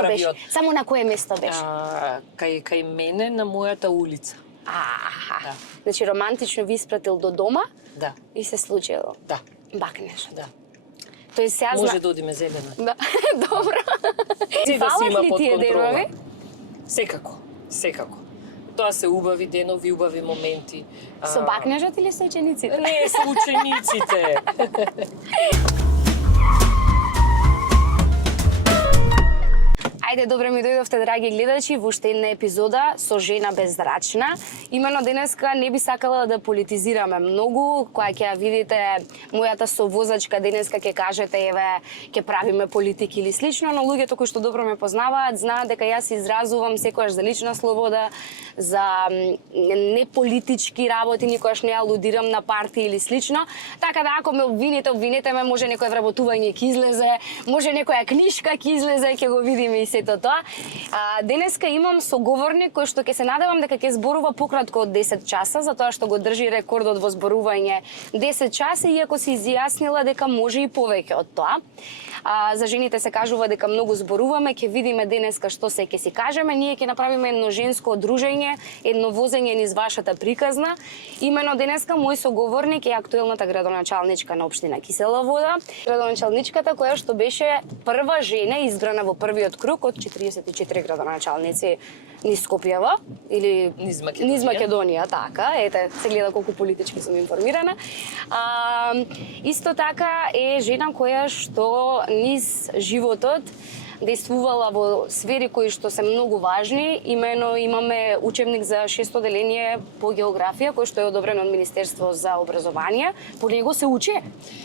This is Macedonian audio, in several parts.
место беше? Само на кое место беше? Кај мене на мојата улица. Да. Значи романтично ви испратил до дома? Да. И се случило? Да. Бакнеш? Да. Тој сега може да одиме зелена. Да. Добро. Се да си има под контрола. Секако. Тоа се убави денови, убави моменти. Со бакнежот или со учениците? Не, со учениците. Ајде, добре ми дојдовте, драги гледачи, во уште една епизода со жена беззрачна. Имено денеска не би сакала да политизираме многу, која ќе ја видите мојата совозачка денеска ќе кажете еве ќе правиме политики или слично, но луѓето кои што добро ме познаваат знаат дека јас изразувам секогаш за лична слобода, за неполитички работи, никогаш не алудирам на партија или слично. Така да ако ме обвинете ме, може некое вработување ќе излезе, може некоја книшка ќе излезе, ќе го видиме и сето тоа. Денеска имам соговорник кој што ќе се надевам дека ќе зборува пократко од 10 часа, затоа што го држи рекордот во зборување 10 часа, иако се изјаснила дека може и повеќе од тоа. За жените се кажува дека многу зборуваме, ќе видиме денеска што се ќе си кажеме. Ние ќе направиме едно женско одружење, едно возење низ вашата приказна. Имено денеска мој соговорник е актуелната градоначалничка на општина Кисела Вода, градоначалничката која што беше прва жена избрана во првиот круг од 44 градоначалници низ Скопјево или низ Македонија, така. Ете, се гледа колку политички сум информирана. Исто така е жена која што низ животот действувала во сфери кои што се многу важни. Имено имаме учебник за 6-то деление по географија, кој што е одобрен од Министерство за образование. По него се учи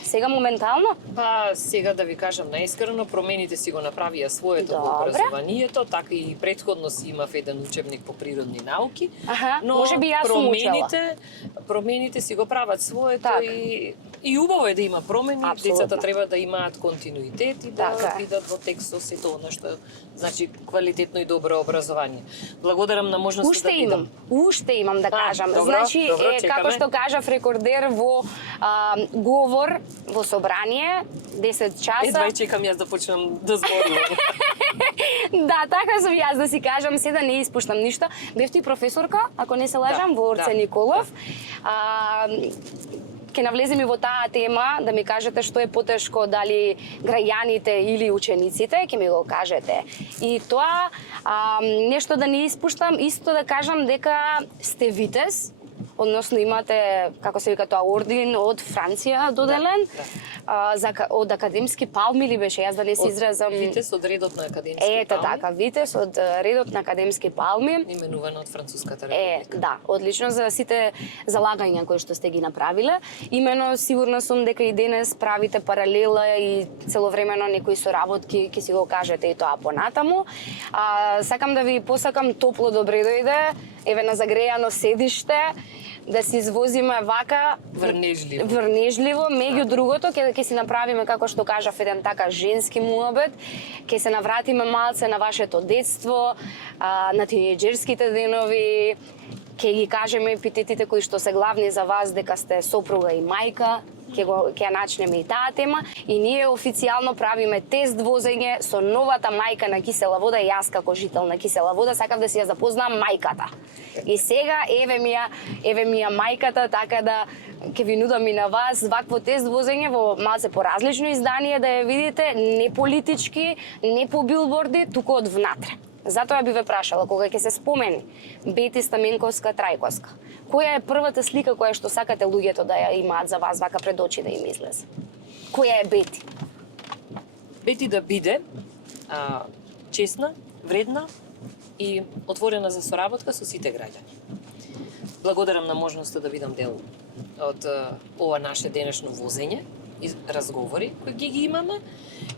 сега моментално? Сега да ви кажам наискрено, промените си го направија своето во образованието, така и претходно си имав еден учебник по природни науки. Но може би јас сум учела. Промените си го прават своето и убаво е да има промени. Децата треба да имаат континуитет и да видат во текстот сето она што значи квалитетно и добро образование. Благодарам на можноста да видам. Уште имам да кажам. Значи, како што кажав рекордер во говор во собрание 10 часа. Едва чекам јас да почнам да зборувам. Да, така сум јас да си кажам, се да не испуштам ништо. Бев ти професорка, ако не се лажам, во Орце Николов. Ќе навлеземе во таа тема, да ми кажете што е потешко, дали граѓаните или учениците, ќе ми го кажете. И тоа, нешто да не испуштам, исто да кажам дека сте витез, односно имате, како се вика тоа, орден од Франција доделен, од академски палми ли беше, јас да не се изразам... Витез од редот на академски палми. Ето така, витез од редот на академски палми. Именувана од Француската република. Да, одлично за сите залагања кои што сте ги направиле. Имено сигурна сум дека и денес правите паралела и целовремено некои соработки ќе си го кажете и тоа понатаму. Сакам да ви посакам топло добре дојде, еве на загрејано седиште, да си извозиме вака врнежливо, меѓу другото ќе си направиме, како што кажав, еден така женски муабет, ќе се навратиме малце на вашето детство, на тинејџерските денови, ќе ги кажеме епитетите кои што се главни за вас, дека сте сопруга и мајка, ќе ја начнеме и таа тема, и ние официјално правиме тест возење со новата мајка на Кисела Вода. Јас како жител на Кисела Вода сакав да си ја запознам мајката. И сега еве ми ја мајката, така да ќе ви нудам и на вас вакво тест возење во малце поразлично издание, да ја видите, не политички, не по билборди, туку од внатре. Затоа би ве прашала, кога ќе се спомени Бети Стаменковска Трајковска, која е првата слика која што сакате луѓето да ја имаат за вас вака пред очи да им излезе? Која е Бети? Бети да биде честна, вредна и отворена за соработка со сите граѓани. Благодарам на можноста да бидам дел од ова наше денешно возење и разговори кои ги имаме,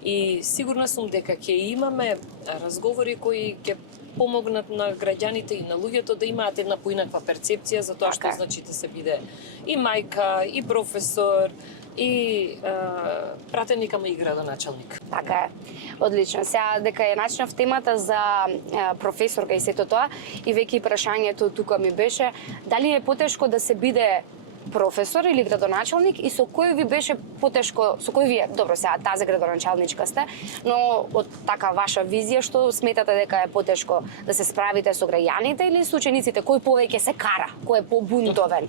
и сигурна сум дека ќе имаме разговори кои ќе помогнат на граѓаните и на луѓето да имаат една поинаква перцепција за тоа што значи да се биде и мајка, и професор, и пратеник, ама и градоначалник. Така е. Одлично. Сега дека ја начнав темата за професорка и сето тоа, и веќе прашањето тука ми беше, дали е потешко да се биде професор или градоначалник и со кој ви беше потешко, со кој вие, добро сега тази градоначалничка сте, но од така ваша визија што сметате дека е потешко да се справите со граѓаните или со учениците, кој повеќе се кара, кој е побунтовен?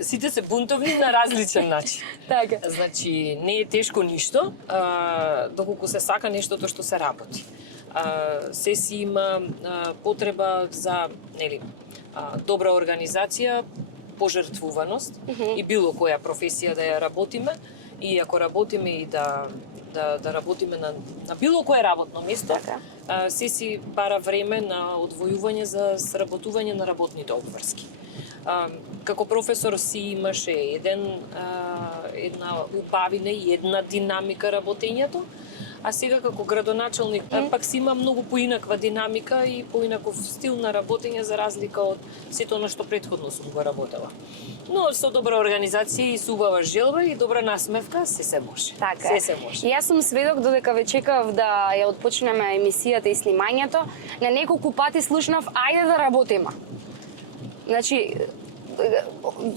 Сите се бунтовни на различен начин. Така. Значи, не е тешко ништо, доколку се сака нештото што се работи. Се си има потреба за, нели, добра организација, пожртвуваност и било која професија да ја работиме, и ако работиме и да работиме на било кое работно место, се си бара време на одвојување за сработување на работните обврски. Како професор си имаше една убавина и една динамика работењето, а сега како градоначалник пак си има многу поинаква динамика и поинаков стил на работење за разлика од сето она што претходно сум го работела. Но со добра организација и со убава желба и добра насмевка се може. Така. Се може. И јас сум сведок додека ве чекав да ја отпочнеме емисијата и снимањето, на неколку пати слушнав ајде да работиме. Значи,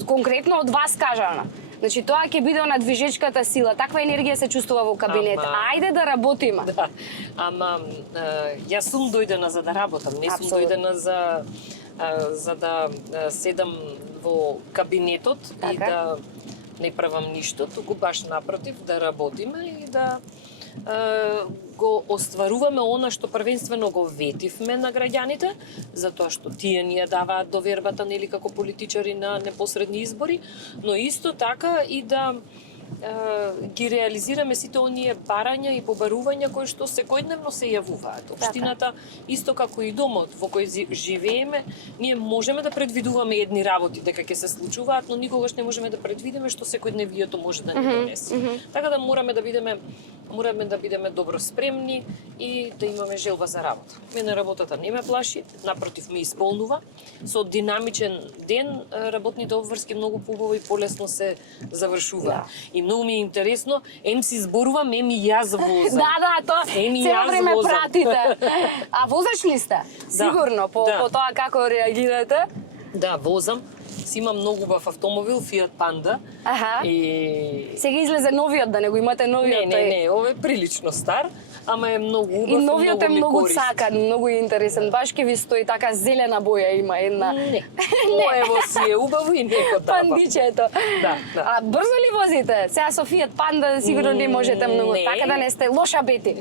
конкретно од вас кажано. Значи, тоа ќе биде на движечката сила. Таква енергија се чувствува во кабинет. Ајде да работиме. Да. Ама, јас сум дојдена за да работам. Не сум дојдена за да седам во кабинетот и да не правам ништо, туку баш напротив, да работиме и да го остваруваме она што првенствено го ветивме на граѓаните, затоа што тие ни ја даваат довербата, нели, како политичари на непосредни избори, но исто така и да ги реализираме сите оние барања и побарувања кои што секојдневно се јавуваат. Општината, исто како и домот во кој живееме, ние можеме да предвидуваме едни работи дека ќе се случуваат, но никогаш не можеме да предвидиме што секојдневието може да ни донесе. Така да мораме да бидеме добро спремни и да имаме желба за работа. Мене работата не ме плаши, напротив ме исполнува. Со динамичен ден работните обврски многу побаво и полесно се завршува. И многу ми е интересно, ем си зборувам, ем и јас возам. Да, тоа цело време пратите. А возач ли сте? Сигурно, по тоа како реагирате? Да, возам. Си имам многу убав автомобил, Fiat Panda. И сега излезе новиот, да не го имате новиот. Не, овој е прилично стар, ама е многу убав и новиот е многу цакан, многу интересен. Баш ќе ви стои така зелена боја има една. Не. Моево си е убаво и неко таба. Пандичето. Да. А брзо ли возите? Сега со Fiat Panda сигурно не можете многу. Така да не сте лоша бети.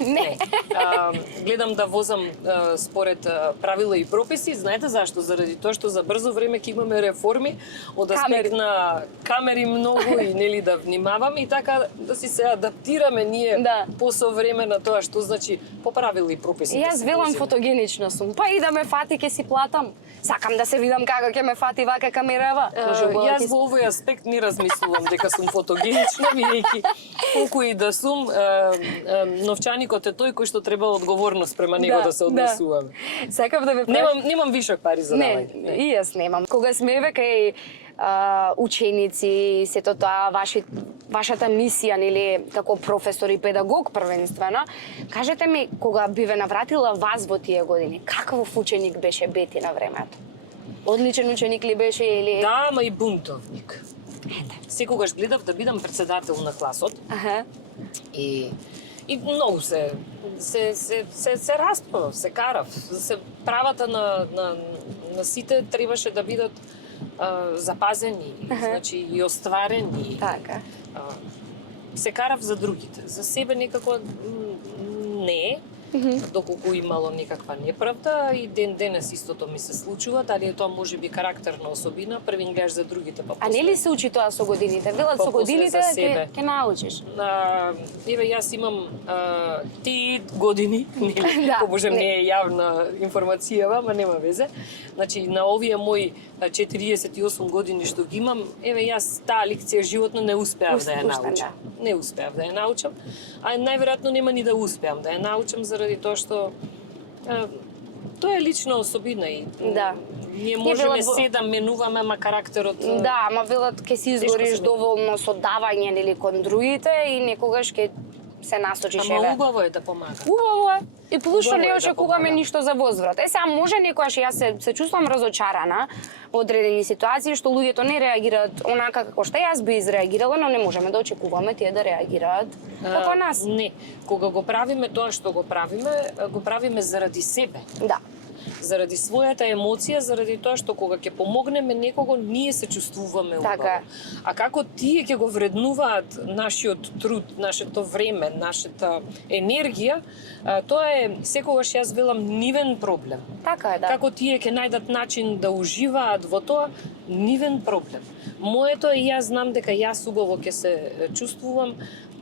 Не. Гледам да возам според правила и прописи. Знаете зашто? Заради тоа што за брзо време ќе имаме реформи од аспект на камери многу и нели да внимаваме и така да си се адаптираме ние по со време на тоа што значи по правила и прописи. Јас велам фотогенична сум. Па и да ме фати ќе си платам. Сакам да се видам како ќе ме фати вака камерава. Јас во овој аспект не размислувам дека сум фотогенична, бидејќи колку и да сум, новчаникот е тој кој што треба одговорно спрема него да се однесуваме. Сакав да ве немам вишок пари за давање. Не, и јас немам. Кога сме веќе ученици, сето тоа вашата мисија, нели, како професор и педагог првенствено, кажете ми, кога би ве навратила вас во тие години, каков ученик беше Бети на времето? Одличен ученик ли беше или... Да, ама и бунтовник. Секогаш гледав да бидам председател на класот. И многу се распав, се карав. Правата на сите требаше да бидат запазени, значи и остварени. Така. Се карав за другите. За себе некако не, доколку имало некаква неправда и ден денес истото ми се случува, дали е тоа можеби карактерна особина, првин гледаш за другите, па после. А нели се учи тоа со годините? Велат со годините ќе научиш. Еве јас имам тие години, побожем не е јавна информацијава, ама нема везе. Значи на овие мои 48 години што ги имам, еве јас таа лекција животно не успеав да ја научам. Не успеав да ја научам, а најверојатно нема ни да успеам да ја научам заради тоа што тоа е лична особина и ние можеме се да менуваме, ама карактерот... Да, ама велат ќе си изгориш доволно со давање нели кон другите и некогаш ќе се насочиш. Ама убаво е да помага. Убаво е. И плюс што Убаво не е да очекуваме помага. ништо за возврат. Сега може некојаш јас се чувствам разочарана во одредени ситуации што луѓето не реагираат онака како што јас би изреагирала, но не можеме да очекуваме тие да реагираат како нас. Не, кога го правиме тоа што го правиме заради себе. Да. Заради својата емоција, заради тоа што кога ќе помогнеме некого, ние се чувствуваме убаво. Така е. А како тие ќе го вреднуваат нашиот труд, нашето време, нашата енергија, тоа е секогаш јас велам нивен проблем. Така е, да. Како тие ќе најдат начин да уживаат во тоа, нивен проблем. Моето е јас знам дека јас убаво ќе се чувствувам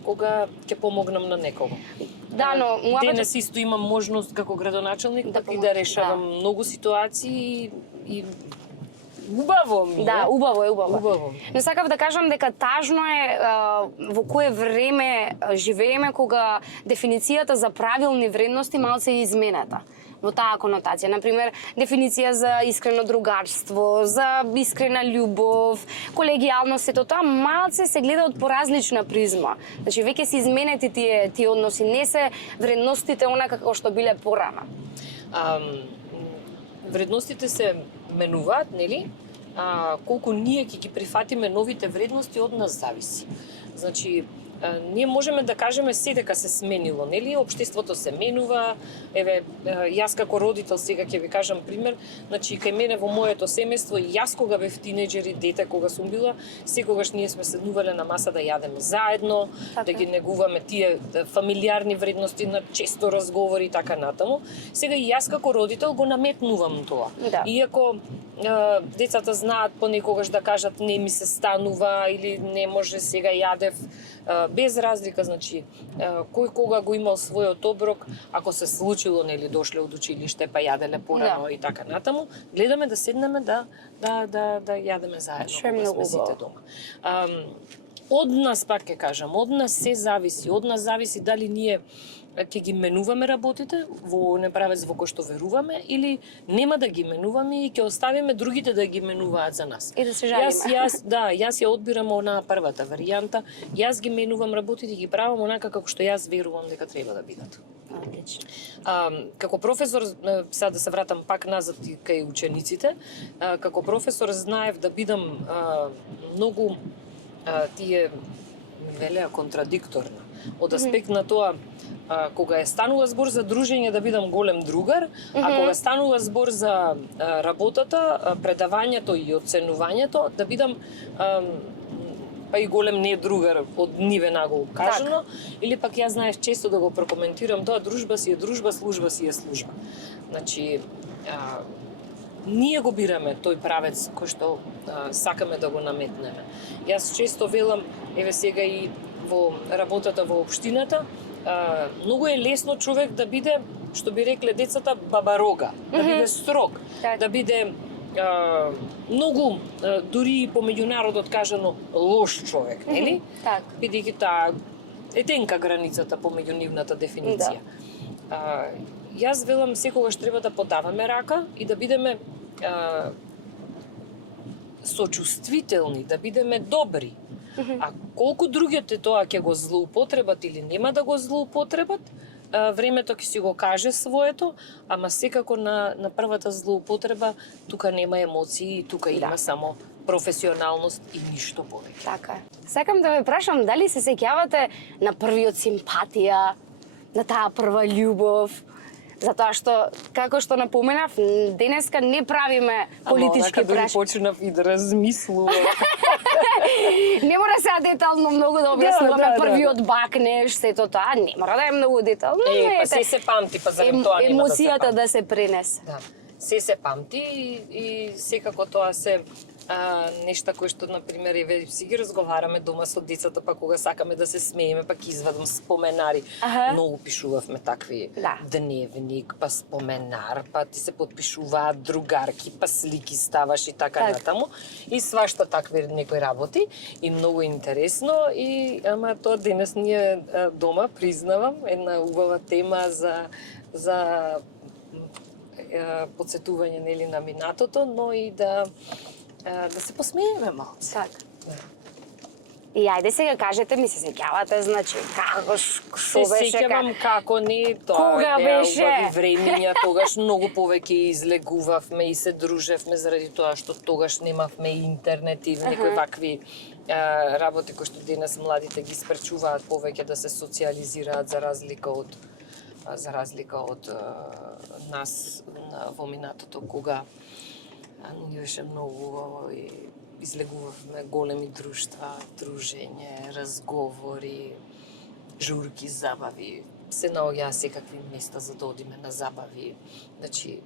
кога ќе помогнам на некого. Да, но денес исто имам можност како градоначелник да пак и да решавам многу ситуации и убаво ми е. Да, убаво е, убаво. Убаво. Но сакав да кажам дека тажно е во кое време живееме кога дефиницијата за правилни вредности малце е изменета во таа конотација. Например, дефиниција за искрено другарство, за искрена љубов, колегијалност, сето тоа малце се гледа од поразлична призма. Значи, веќе се изменети тие односи, не се вредностите онака како што биле порано. Вредностите се менуваат, нели? Колку ние ќе ги прифатиме новите вредности од нас зависи. Значи, ние можеме да кажеме се дека се сменило, нели? Општеството се менува. Еве, јас како родител сега ќе ви кажам пример, значи кај мене во моето семејство, јас кога бев тинеџер и дете кога сум била, секогаш ние сме седнувале на маса да јадеме заедно, да ги негуваме тие фамилиарни вредности на често разговори и така натаму. Сега и јас како родител го наметнувам тоа. Да. Иако децата знаат понекогаш да кажат не ми се станува или не може сега јадев, без разлика, значи, кој кога го имал својот оброк, ако се случило, нели, дошле од училиште, па јаделе порано и така натаму, гледаме да седнеме да јадеме заедно, кога сме сите дома. Од нас, пак ќе кажам, од нас се зависи, од нас зависи дали ние ќе ги менуваме работите во оне правец во кој што веруваме или нема да ги менуваме и ќе оставиме другите да ги менуваат за нас. И да се жалиме. Јас ја одбирам онаа првата варијанта. Јас ги менувам работите и ги правам онака како што јас верувам дека треба да бидат. Одлично. Како професор, сега да се вратам пак назад и кај учениците, како професор знаев да бидам многу тие велеа контрадикторна. Од аспект на тоа, кога е станува збор за дружење да бидам голем другар, а кога станува збор за работата, предавањето и оценувањето, да бидам па и голем не другар од ниве наголу кажано, или пак јас знаев често да го прокоментирам тоа, дружба си е дружба, служба си е служба. Значи, ние го бираме тој правец кој што сакаме да го наметнеме. Јас често велам, еве сега и во работата во општината, многу е лесно човек да биде, што би рекле децата, бабарога, да биде строг, да биде многу, дури и по меѓународот кажано, лош човек, нели? Так. Бидејќи таа е тенка границата помеѓу нивната дефиниција. Јас велам секогаш треба да подаваме рака и да бидеме сочувствителни, да бидеме добри. А колку другите тоа ќе го злоупотребат или нема да го злоупотребат, времето ќе си го каже своето, ама секако на првата злоупотреба тука нема емоции, тука има само професионалност и ништо повеќе. Така е. Сакам да ве прашам дали се сеќавате на првиот симпатија, на таа прва љубов, затоа што, како што напоменав, денеска не правиме политички прашања. Почнав и да размислувам. Не мора сега детално многу да објаснуваме првиот бакнеш, сето тоа, не мора да е многу детално. Па се памти, па зарем тоа нема да се емоцијата памти. да се пренесе. Да, се памти и секако тоа се нешта кои што, например, еве си ги разговараме дома со децата, па кога сакаме да се смееме, па ќе извадам споменари. Многу пишувавме такви дневник, па споменар, па ти се подпишуваат другарки, па слики ставаш и така натаму. И свашта такви некои работи и многу интересно и ама тоа денес ние дома признавам една убава тема за подсетување нели на минатото, но и да се посмееме малце. Така. И ајде сега кажете ми, се сеќавате, значи, како што Се беше? сеќавам како не, тоа Кога беа беше? убави времиња, тогаш многу повеќе излегувавме и се дружевме заради тоа што тогаш немавме интернет и некои вакви работи кои што денес младите ги спречуваат повеќе да се социализираат за разлика од нас во минатото кога ни беше многу излегувавме големи друштва, дружење, разговори, журки, забави. Се наоѓаа секакви места за да одиме на забави. Значи,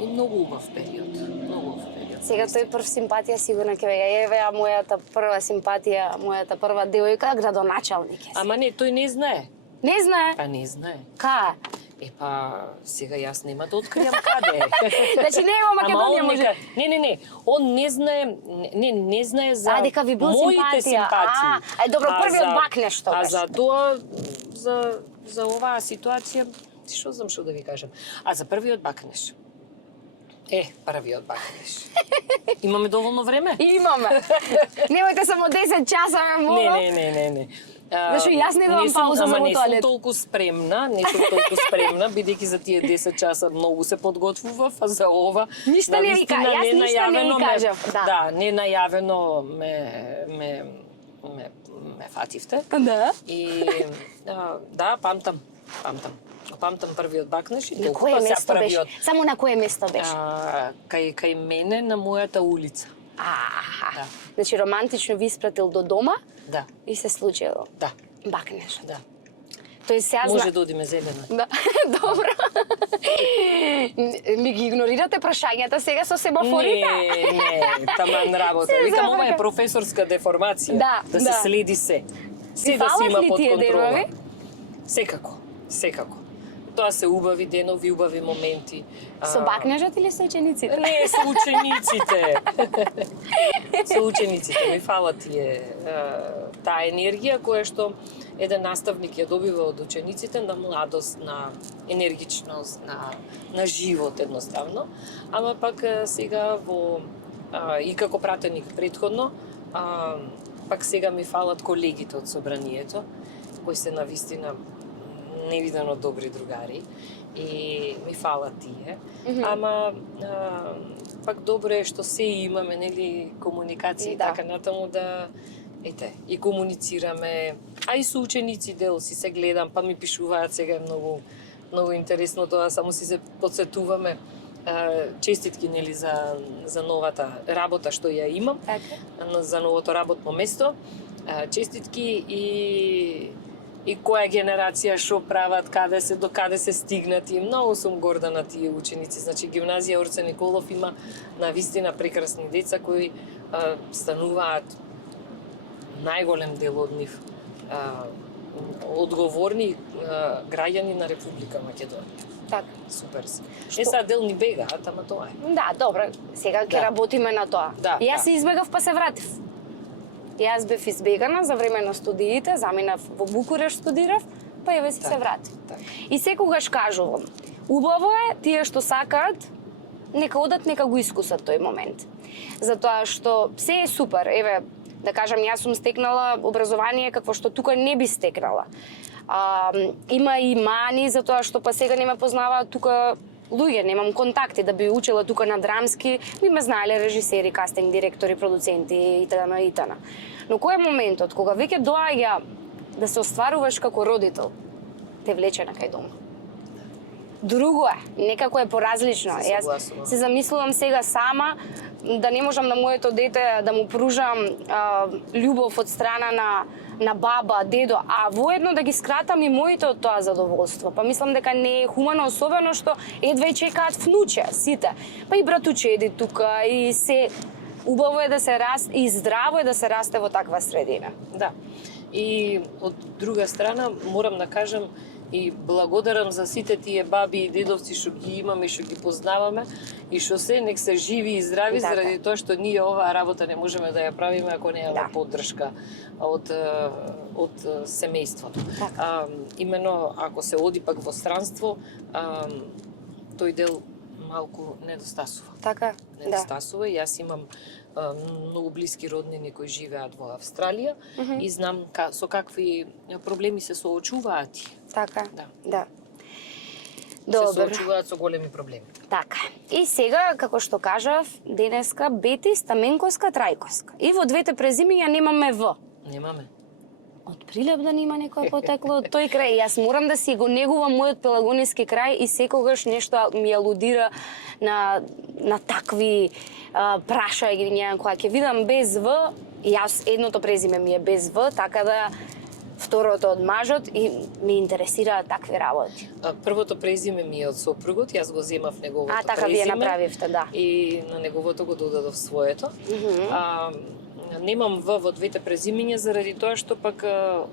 и многу убав период, многу убав период. Сега тој прв симпатија сигурно ќе веќе еве мојата прва симпатија, мојата прва девојка градоначалник е. Ама не, тој не знае. Не знае. Па не знае. Ка? Сега јас нема да откријам каде. Значи не е во Македонија може. Не. Он не знае, не знае за дека ви бил моите симпатија. симпатии. Добро, првиот бакнеш што А беше. за тоа, за оваа ситуација, што знам што да ви кажам. А за првиот бакнеш. Првиот бакнеш. Имаме доволно време? Имаме. Немојте само 10 часа, ме молам. Не. Зашто јас не давам пауза за во не тоалет. сум толку спремна, бидејќи за тие 10 часа многу се подготвував, а за ова Ништо не ви кажа, јас ништо не ви кажав. Да, ненајавено ме фативте. Да. И да, памтам. Памтам првиот бакнеш и На толку, кое па сега место беше? Само на кое место беше? Кај мене на мојата улица. Аха. Да. Значи романтично ви испратил до дома Да, и се случило. да, Бакнеш. да. Тој сега Може да одиме зелена. Да, добро. Ми ги игнорирате прашањата сега со семафорите? Не, таман работа. Се Викам, ова е забрка. професорска деформација. Да, се да. следи се. Се Ви да се фалат има ли под тие контрола. денови? Секако. Тоа се убави денови, убави моменти. Со бакнежот или со учениците? Не, со учениците. Со учениците ми фала тие таа енергија која што еден наставник ја добива од учениците на младост, на енергичност, на живот едноставно. Ама пак сега и како пратеник претходно, пак сега ми фалат колегите од собранието, кои се навистина невидено добри другари и ми фала тие. Ама пак добро е што се имаме, нели, комуникација и така натаму да и комуницираме, а и со ученици дел си се гледам, па ми пишуваат сега многу интересно тоа, само си се подсетуваме. Честитки, нели, за новата работа што ја имам, за новото работно место. Честитки и која генерација што прават, до каде се стигнати. Многу сум горда на тие ученици. Значи, гимназија Орце Николов има навистина прекрасни деца кои стануваат најголем дел од нив одговорни граѓани на Република Македонија. Така. Супер се. Сега дел ни бегаат, ама тоа е. Да, добро. Сега ќе работиме на тоа. Да, Јас се избегав па се вратив. Јас бев избегана за време на студиите, заминав во Букурешт студирав, па еве си се вратив. И секогаш кажувам, убаво е тие што сакаат, нека одат, нека го искусат тој момент. Затоа што се е супер, еве, да кажам, јас сум стекнала образование какво што тука не би стекнала. Има и мани, затоа што па сега не ме познаваат тука луѓе, немам контакти да би учела тука на драмски, би ме знаеле режисери, кастинг директори, продуценти и т.н. Но кој е моментот кога веќе доаѓа да се остваруваш како родител, те влече на кај дома. Друго е, некако е поразлично. Јас се замислувам сега сама да не можам на моето дете да му пружам љубов од страна на баба, дедо, а воедно да ги скратам и моите од тоа задоволство. Па мислам дека не е хумано, особено што едва чекаат внуче, сите. Па и братучеди тука, и се убаво е да се расте, и здраво е да се расте во таква средина. Да. И од друга страна, морам да кажам, и благодарам за сите тие баби и дедовци што ги имаме, што ги познаваме и што се нек се живи и здрави, заради тоа што ние оваа работа не можеме да ја правиме ако немаме поддршка од семејството. Имено ако се оди пак во странство, тој дел малку недостасува. Така, недостасува. Јас имам многу блиски роднини кои живеат во Австралија и знам со какви проблеми се соочуваат. Така. Да. Се Добро. соочуваат со големи проблеми. Така. И сега, како што кажав, денеска Бети, Стаменковска, Трајковска. И во двете презимиња немаме В. Немаме. Од Прилеп да нема некој потекло од тој крај. Јас морам да си го негувам мојот пелагониски крај и секогаш нешто ми алудира на такви прашања која ќе видам без В. Јас едното презиме ми е без В, така да второто од мажот и ме интересираат такви работи. Првото презиме ми е од сопругот, јас го земав неговото презиме. Така вие направивте, да. И на неговото го додадов своето. Немам В во двете презимиња заради тоа што пак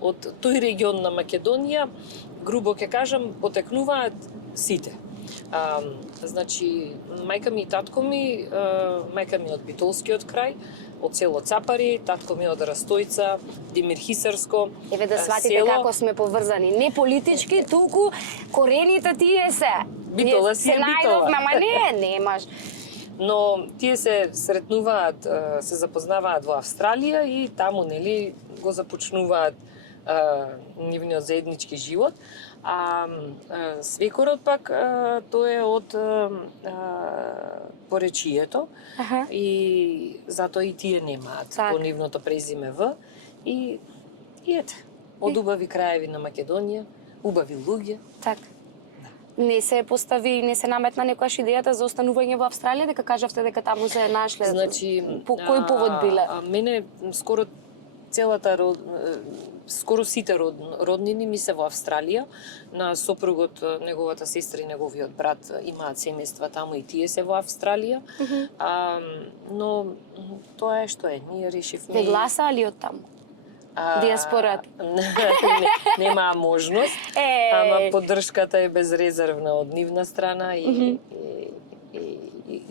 од тој регион на Македонија, грубо ќе кажам, потекнуваат сите. Значи, мајка ми и татко ми, мајка ми од Битолскиот крај, од село Цапари, татко ми од Растојца, Димир Хисарско. Еве да сватите село... како сме поврзани. Не политички, туку корените тие се. Битола си е Битола. Ама немаш. Но тие се сретнуваат, се запознаваат во Австралија и таму, нели, го започнуваат нивниот заеднички живот. А свекорот пак тој е од поречието и затоа и тие немаат по нивното презиме В и ете, од убави краеви на Македонија, убави луѓе. Така. Не се постави, не се наметна некојаш идејата за останување во Австралија, дека кажавте дека таму се нашле. Значи, по кој повод биле? Мене скоро скоро сите роднини ми се во Австралија. На сопругот, неговата сестра и неговиот брат имаат семејства таму и тие се во Австралија. Но тоа е што е, ние решивме. Не гласаа ли од таму? Диаспората. Нема можност, ама поддршката е безрезервна од нивна страна и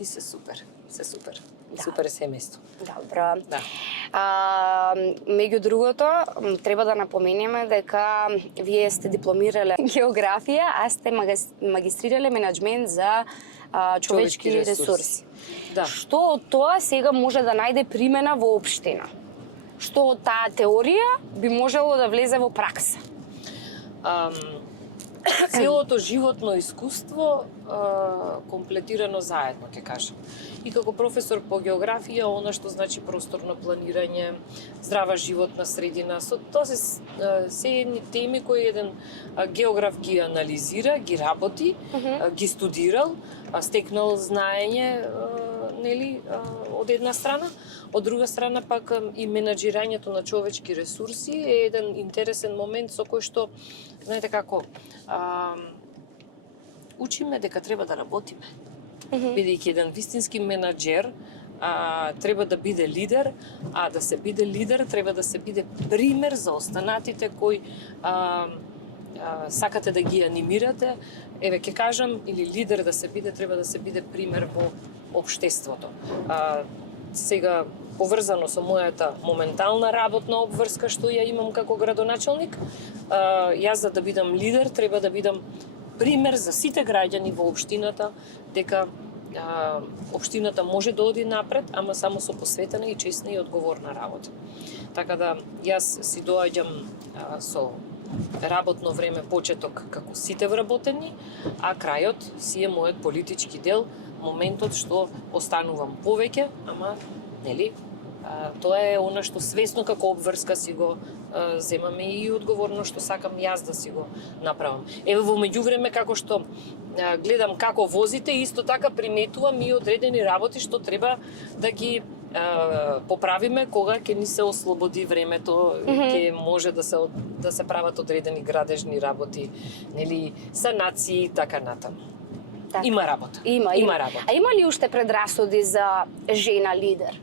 се супер. Се супер. Да. Супер семејство. Добро. Да. Меѓу другото, треба да напоменеме дека вие сте дипломирале географија, а сте магистрирале менаџмент за човечки ресурси. Да. Што од тоа сега може да најде примена во општина? Што од таа теорија би можело да влезе во пракса? Целото животно искуство комплетирано заедно, ќе кажам. И како професор по географија, она што значи просторно планирање, здрава животна средина, тоа се едни теми кои еден географ ги анализира, ги работи, ги студирал, стекнал знаење, нели, од една страна. Од друга страна пак и менаџирањето на човечки ресурси е еден интересен момент со кој што, знаете како, учиме дека треба да работиме. Бидејќи еден вистински менаџер треба да биде лидер, а да се биде лидер треба да се биде пример за останатите кои сакате да ги анимирате. Еве ќе кажам, или лидер да се биде, треба да се биде пример во општеството. Сега поврзано со мојата моментална работна обврска што ја имам како градоначалник, јас за да бидам лидер треба да бидам пример за сите граѓани во општината дека општината може да оди напред, ама само со посветена и честна и одговорна работа. Така да јас си доаѓам со работно време почеток како сите вработени, а крајот си е мојот политички дел, моментот што останувам повеќе, ама нели, тоа е она што свесно како обврска си го земаме и одговорно што сакам јас да си го направам. Еве во меѓувреме како што гледам како возите, исто така приметувам и одредени работи што треба да ги поправиме кога ќе ни се ослободи времето, ќе може да се прават одредени градежни работи, нели, санации и така натаму. Так. Има работа. Има работа. А има ли уште предрасуди за жена лидер?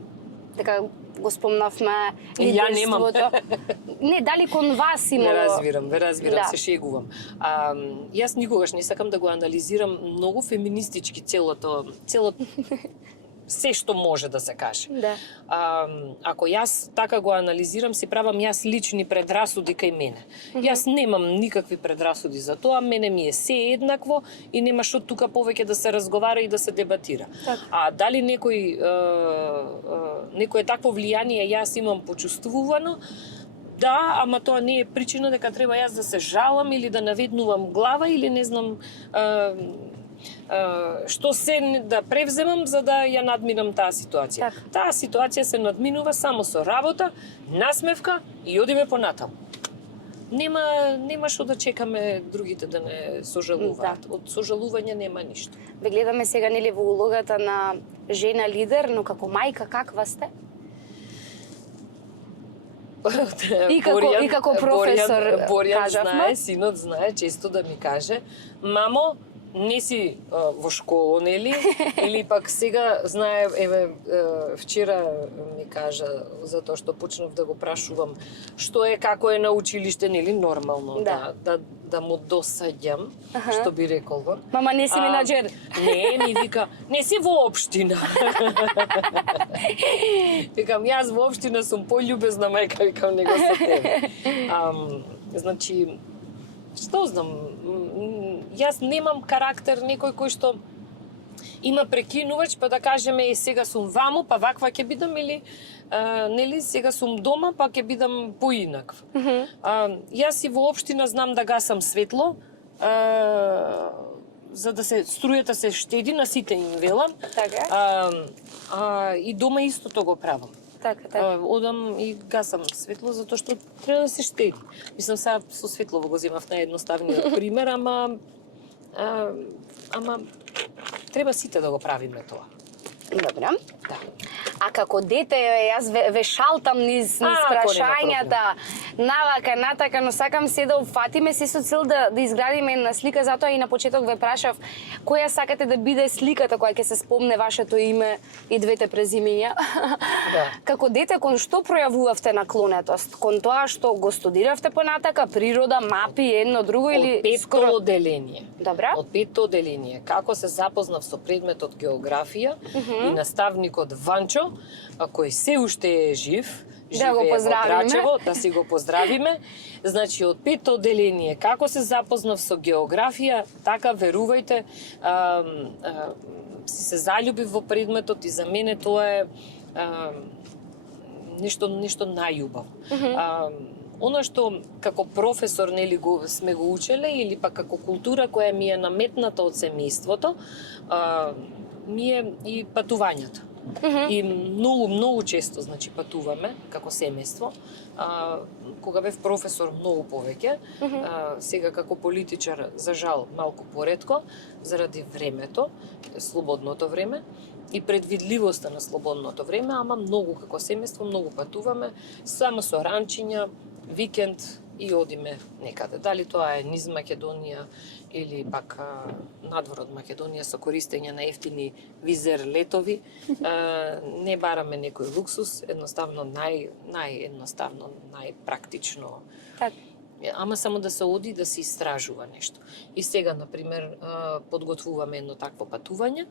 Дека го спомнавме лидерството. Ја немам. Не, дали кон вас имало? Ве разбирам, да. Се шегувам. Јас никогаш не сакам да го анализирам многу феминистички целото се што може да се каже. Да. Ако јас така го анализирам, си правам јас лични предрасуди кај мене. Јас немам никакви предрасуди за тоа, мене ми е се еднакво и нема што тука повеќе да се разговара и да се дебатира. Така. А дали некој такво влијание јас имам почувствувано, да, ама тоа не е причина дека треба јас да се жалам или да наведнувам глава или не знам што се да превземам за да ја надминам таа ситуација. Так. Таа ситуација се надминува само со работа, насмевка и одиме понатаму. Нема што да чекаме другите да не сожалуваат. Од сожалување нема ништо. Ве гледаме сега нели во улогата на жена лидер, но како мајка каква сте? И како професор, Борјан кажавме. знае, синот знае често да ми каже: "Мамо, не си во школа, нели?" Или пак сега знае, вчера ми кажа затоа што почнав да го прашувам што е, како е на училиште, нели, нормално да му досаѓам, што би рекол го. Мама, не си менаџер. Не, ми вика, не си во општина. Викам, јас во општина сум пољубезна мајка, викам, него со тебе. Значи, што знам, јас немам карактер некој кој што има прекинувач, па да кажеме сега сум ваму, па ваква ќе бидам или нели сега сум дома, па ќе бидам поинаква. Јас и во општина знам да гасам светло, за да се струјата се штеди, на сите им велам. Така. И дома истото го правам. Така. Одам и гасам светло затоа што треба да се штеди. Мислам, сега со светлово го земав наједноставниот пример, ама треба сите да го правиме тоа. Добра. Да. А како дете, јас ве шалтам низ прашањата, навака, натака, но сакам се да упфатиме се со цел да изградиме една слика, затоа и на почеток ве прашав која сакате да биде сликата која ќе се спомне вашето име и двете презимиња. Да. Како дете, кон што пројавувавте наклонетост? Кон тоа што го студиравте понатака, природа, мапи, едно друго или Од петто оделение. Добра. Од петто оделение. Како се запознав со предметот географија и наставникот Ванчо, кој се уште е жив, Да го живее во поздравиме. Драчево, да си го поздравиме. Значи, од петто оделение, како се запознав со географија, така, верувајте, си се заљубив во предметот и за мене тоа е нешто најубаво. Она што како професор нели сме го учеле или пак како култура која ми е наметната од семејството, ми е и патувањето. И многу често, значи, патуваме како семејство. Кога бев професор многу повеќе, сега како политичар за жал малку поретко заради времето, слободното време и предвидливоста на слободното време, ама многу како семејство, многу патуваме, само со ранчиња, викенд и одиме некаде. Дали тоа е низ Македонија или пак надвор од Македонија со користење на ефтини визер летови, не бараме некој луксус, едноставно наједноставно, најпрактично. Така. Ама само да се оди да се истражува нешто. И сега, например, подготвуваме едно такво патување,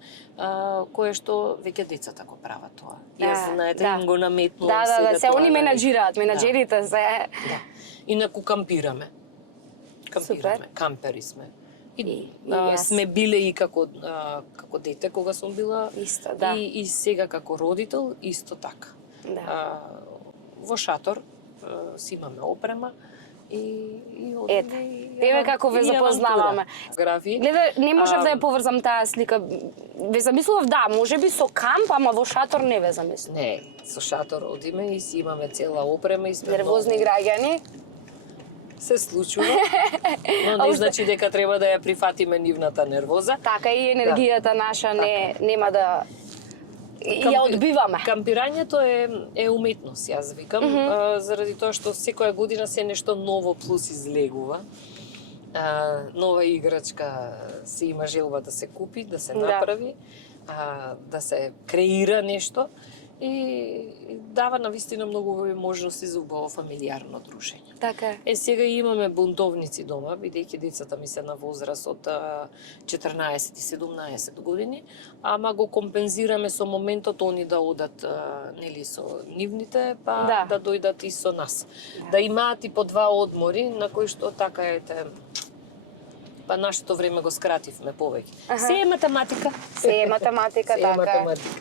кое што веќе децата го прават тоа. Јас, знаете, им го наметнувам сега. Да, се они менаџираат, менаџерите се. Да. Инаку кампираме. Кампери сме. И сме биле и како дете кога сум била. Исто, да. И сега како родител исто така. Да. Во шатор си имаме опрема и Ете, еве како ве запознаваме. Гледа, не можев да ја поврзам таа слика. Ве замислував, да, можеби со камп, ама во шатор не ве замислував. Не, со шатор одиме и си имаме цела опрема и сме нервозни граѓани. Се случува, но не значи дека треба да ја прифатиме нивната нервоза. Така и енергијата наша нема да ја одбиваме. Кампирањето е уметност, јас викам, заради тоа што секоја година се нешто ново плюс излегува. Нова играчка се има желба да се купи, да се направи, да се креира нешто. и дава навистина многу можности за убаво фамилиарно дружење. Така е. Сега имаме бунтовници дома, бидејќи децата ми се на возраст од 14 и 17 години, ама го компензираме со моментот они да одат нели со нивните, па да дојдат и со нас. Да имаат и по 2 одмори на кои што така па нашето време го скративме повеќе. Се е математика. Се е математика, Се е така. математика.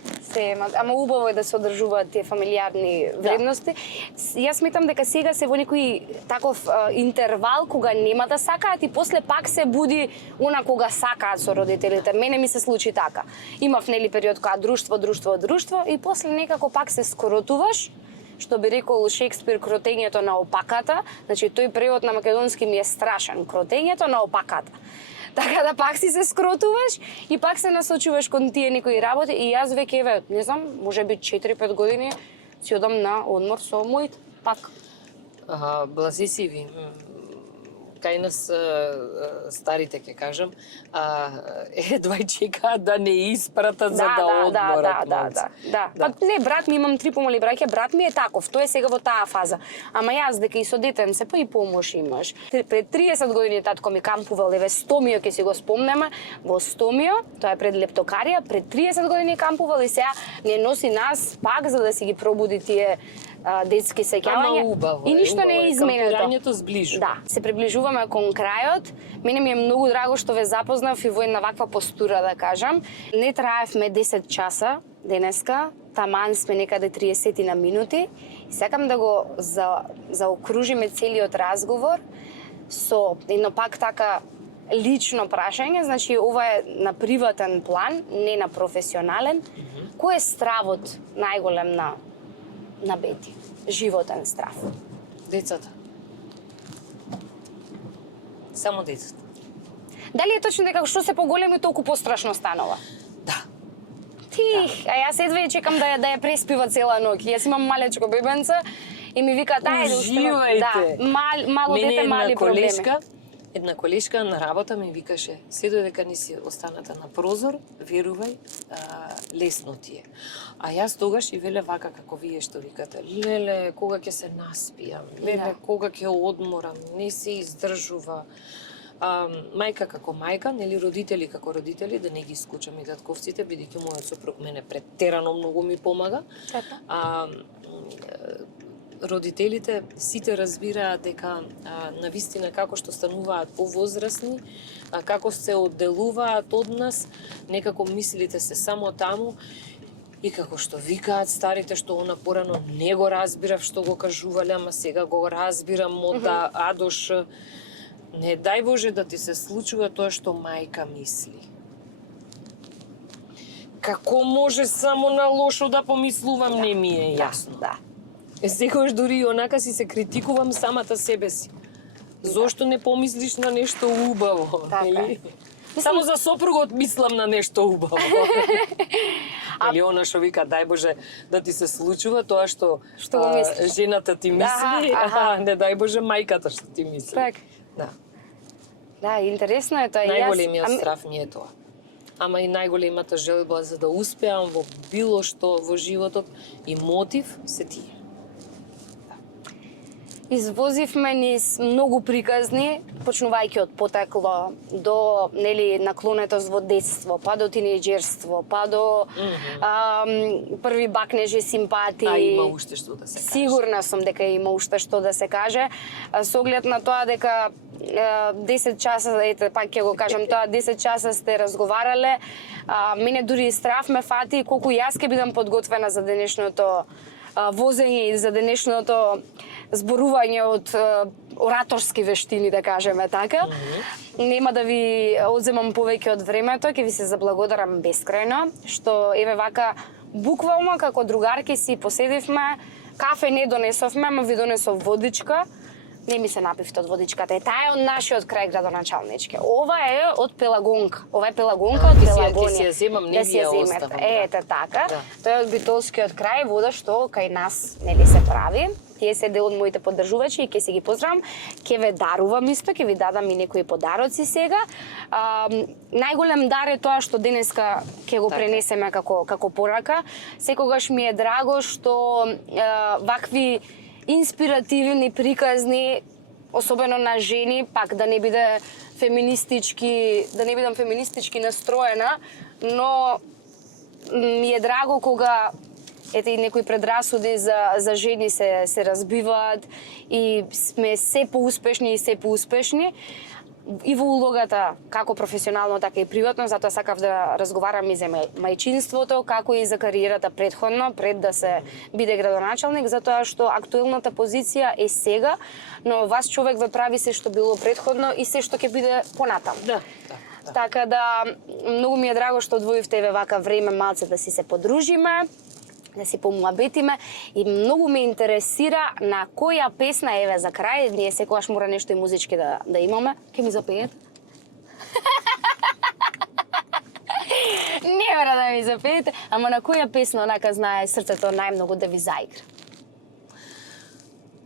Ама убаво е да се одржуваат тие фамилиарни вредности. Јас сметам дека сега се во некој таков интервал кога нема да сакаат и после пак се буди она кога сакаат со родителите. Мене ми се случи така. Имав нели период кога друштво и после некако пак се скоротуваш, што би рекол Шекспир, кротењето на опаката. Значи тој превод на македонски ми е страшен, кротењето на опаката. Така да пак си се скротуваш и пак се насочуваш кон тие некои работи и јас веќе еве, не знам, можеби 4-5 години си одам на одмор со моите пак. Блази си ви. Кај нас старите ќе кажам, едва чекаат да не испратат за да одморат. Да. Па не, брат ми, имам 3 помали браќа, брат ми е таков, тој е сега во таа фаза. Ама јас дека и со детенце, па и помош имаш. Пред 30 години татко ми кампувал, еве Стомио ќе си го спомнеме, во Стомио, тоа е пред Лептокарија, пред 30 години кампувал и сега не носи нас пак за да си ги пробуди тие детски сеќавања. И ништо не е изменето. Кампирањето сближува. Да, се приближуваме кон крајот. Мене ми е многу драго што ве запознав и во една ваква постура, да кажам. Не траевме 10 часа денеска, таман сме некаде 30 на минути. И сакам да го заокружиме целиот разговор со едно пак така лично прашање, значи ова е на приватен план, не на професионален. Кој е стравот најголем на Бети? Животен страв. Децата. Само децата. Дали е точно дека што се поголеми толку пострашно станува? Да. А јас едва чекам да ја преспива цела ноќ. Јас имам малечко бебенце и ми вика тај Уживајте. Мало дете, мали проблеми. Една колешка на работа ми викаше, се додека не си останата на прозор, верувај, лесно ти е. А јас тогаш и веле вака како вие што викате, леле, кога ќе се наспијам, леле, кога ќе одморам, не се издржува. Мајка како мајка, нели родители како родители, да не ги исклучам и татковците, бидејќи мојот сопруг мене претерано многу ми помага. Родителите сите разбираат дека навистина како што стануваат повозрасни, како се одделуваат од нас, некако мислите се само таму и како што викаат старите што она порано не го разбирав што го кажувале, ама сега го разбирам од А до Ш. Не дај Боже да ти се случува тоа што мајка мисли. Како може само на лошо да помислувам, не ми е јасно. Да. Секогаш дури и онака си се критикувам самата себе си. Зошто не помислиш на нешто убаво, нели? Само за сопругот мислам на нешто убаво. Или она што вика, дај Боже да ти се случува тоа што жената ти мисли, не дај Боже мајката што ти мисли. Так. Да, интересно е тоа. Најголемиот страф ми е тоа. Ама и најголемата желба за да успеам во било што во животот и мотив се тие. Извозивме низ многу приказни, почнувајќи од потекло до нели наклонетост во детство, па до тинејџерство, па до први бакнежи симпатии. А има уште што да се каже. Сигурна сум дека има уште што да се каже. Со оглед на тоа дека 10 часа, ете, пак ќе го кажам тоа, 10 часа сте разговарале, мене дури страв ме фати колку јас ќе бидам подготвена за денешното возење и за денешното зборување од ораторски вештини, да кажеме така. Нема да ви одземам повеќе од времето, ќе ви се заблагодарам бескрајно, што еве вака буквално како другарки си поседивме, кафе не донесовме, ама ви донесов водичка. Не ми се напивте од водичката. Таа е од нашиот крај градоначалнички. Ова е од Пелагонка. Ова е Пелагонка од Пелагонија. Ќе си ја земам, не ви ја оставам. Ете така. Да. Тоа е од битолскиот крај, вода што кај нас нели се прави. Тие се дел од моите поддржувачи и ќе се ги поздравам. Ќе ве дарувам исто, ќе ви дадам и некои подароци сега. Најголем дар е тоа што денеска ќе го пренесеме како порака. Секогаш ми е драго што вакви инспиративни приказни, особено на жени, пак да не бидам феминистички настроена, но ми е драго кога ете и некои предрасуди за жени се разбиваат и сме се поуспешни и се поуспешни. И во улогата, како професионално, така и приватно, затоа сакав да разговарам и за мајчинството, како и за кариерата предходно, пред да се биде градоначалник, затоа што актуелната позиција е сега, но вас човек ве прави се што било предходно и се што ќе биде понатаму. Да. Така да, многу ми е драго што одвоивте еве вака време малце да си се подружиме, да си помуабетиме и многу ме интересира на која песна, еве за крај, ние секогаш мора нешто и музички да имаме. Ке ми запеете? Не мора да ми запеете, ама на која песна онака знае срцето најмногу да ви заигра?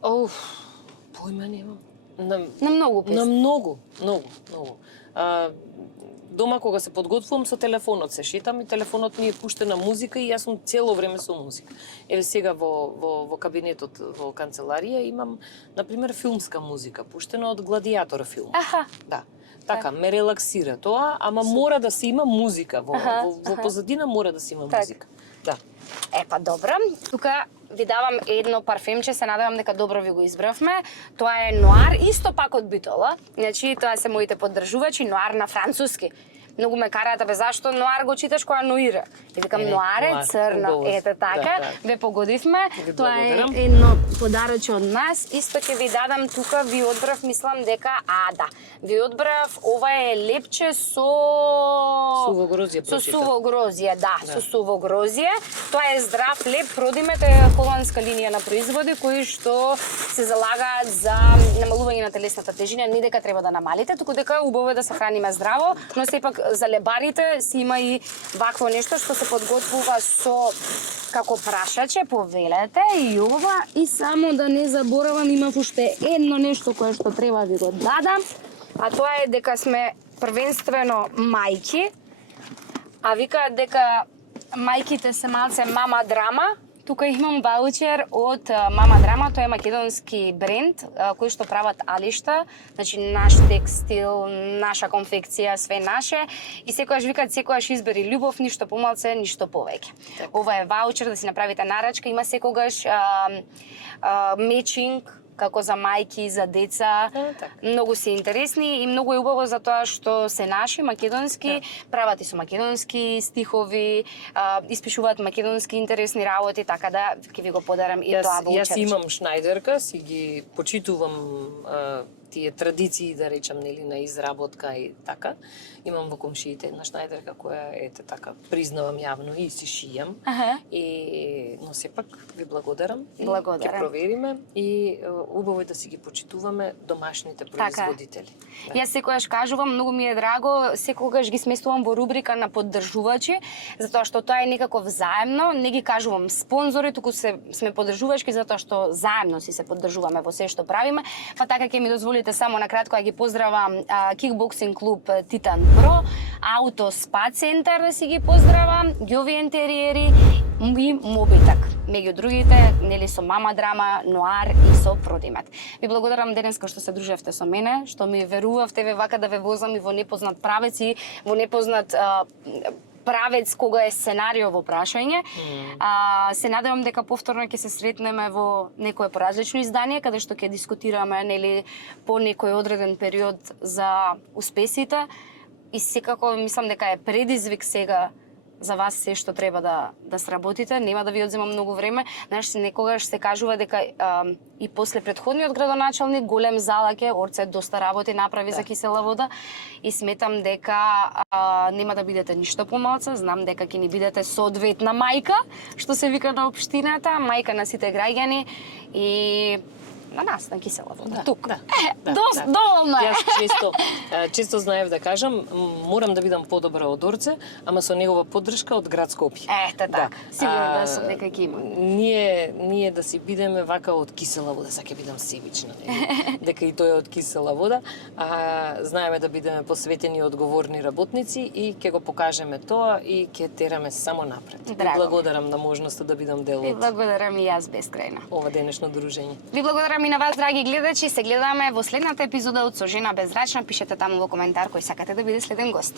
Појма немам. На многу песни. На многу. Дома кога се подготвувам со телефонот се шетам и телефонот ми е пуштена музика и јас сум цело време со музика. Еве сега во кабинетот во канцеларија имам на пример филмска музика пуштена од Гладијатор филм. Аха. Да. Така, ме релаксира тоа, ама мора да се има музика во позадина мора да се има музика. Да. Епа добро. Тука ви давам едно парфемче, се надевам дека добро ви го избравме. Тоа е Нуар, исто пак од Битола. Значи, тоа се моите поддржувачи, Нуар на француски. Многу ме караат, зашто Нуар го читаш која Нуира? И викам, Нуар е црно. Ете така, ве погодивме. Тоа е едно подароче од нас. Исто ќе ви дадам тука, ви одбрав, мислам дека, ви одбрав, ова е лепче со суво грозје. Со суво грозје, со суво грозје. Тоа е здрав леп, Продимет е холандска линија на производи кои што се залагаат за намалување на телесната тежина, не дека треба да намалите, туку дека убаво е да се храниме здраво, но сепак за лебарите си има и вакво нешто што се подготвува со како прашаче, повелете и ова, и само да не заборавам, имав уште едно нешто кое што треба ви го дадам, а тоа е дека сме првенствено мајки, а викаат дека мајките се малце мама драма. Тука имам ваучер од Мама Драма, тоа е македонски бренд кој што прават алишта, значи наш текстил, наша конфекција, све наше и секогаш викаат секогаш избери љубов, ништо помалце, ништо повеќе. Ова е ваучер да си направите нарачка, има секогаш мечинг како за мајки, за деца. Многу се интересни и многу е убаво за тоа што се наши, македонски, прават и со македонски стихови, испишуваат македонски интересни работи, така да ќе ви го подарам и тоа ваучерче. Јас имам Шнајдерка, си ги почитувам тие традиции, да речам, нели, на изработка и така. Имам во комшиите една Шнајдерка која ете така признавам јавно и си шијам. Но сепак ви благодарам. Ќе провериме и убаво е да си ги почитуваме домашните производители. Така. Јас секогаш кажувам, многу ми е драго, секогаш ги сместувам во рубрика на поддржувачи, затоа што тоа е некако взаемно, не ги кажувам спонзори, туку сме поддржувачки затоа што заедно си се поддржуваме во се што правиме. Па така ќе ми дозволите само на кратко да ги поздравам кикбоксинг клуб Титан Про, Ауто Спа центар да си ги поздравам, Ѓови Ентериери и Мобитак. Меѓу другите, нели со Мама Драма, Нуар и со Продимет. Ви благодарам денеска што се дружевте со мене, што ми верувавте вака да ве возам и во непознат правец и во непознат правец кога е сценарио во прашање. Се надевам дека повторно ќе се сретнеме во некое поразлично издание каде што ќе дискутираме нели по некој одреден период за успесите и секако мислам дека е предизвик сега за вас се што треба да сработите, нема да ви одземам многу време. Знаеш, некогаш се кажува дека и после предходниот градоначалник голем залаке, Орце доста работи направи за кисела вода и сметам дека нема да бидете ништо помалце, знам дека ќе ни бидете соодветна мајка, што се вика на општината, мајка на сите граѓани и на нас, на кисела вода. Да, Тук. да, Доволно е. Јас често знаев да кажам, морам да бидам подобра од Орце, ама со негова поддршка од град Скопје. Ете така. Сигурно да сум дека ќе има. Ние да си бидеме вака од кисела вода, сега ќе бидам себична, дека и тој е од кисела вода, знаеме да бидеме посветени и одговорни работници и ќе го покажеме тоа и ќе тераме само напред. Драго. И благодарам на можноста да бидам дел Ви од благодарам и јас бескрајно. ова денешно дружење. Ви благодарам и на вас, драги гледачи. Се гледаме во следната епизода од Со жена беззрачна. Пишете таму во коментар кој сакате да биде следен гост.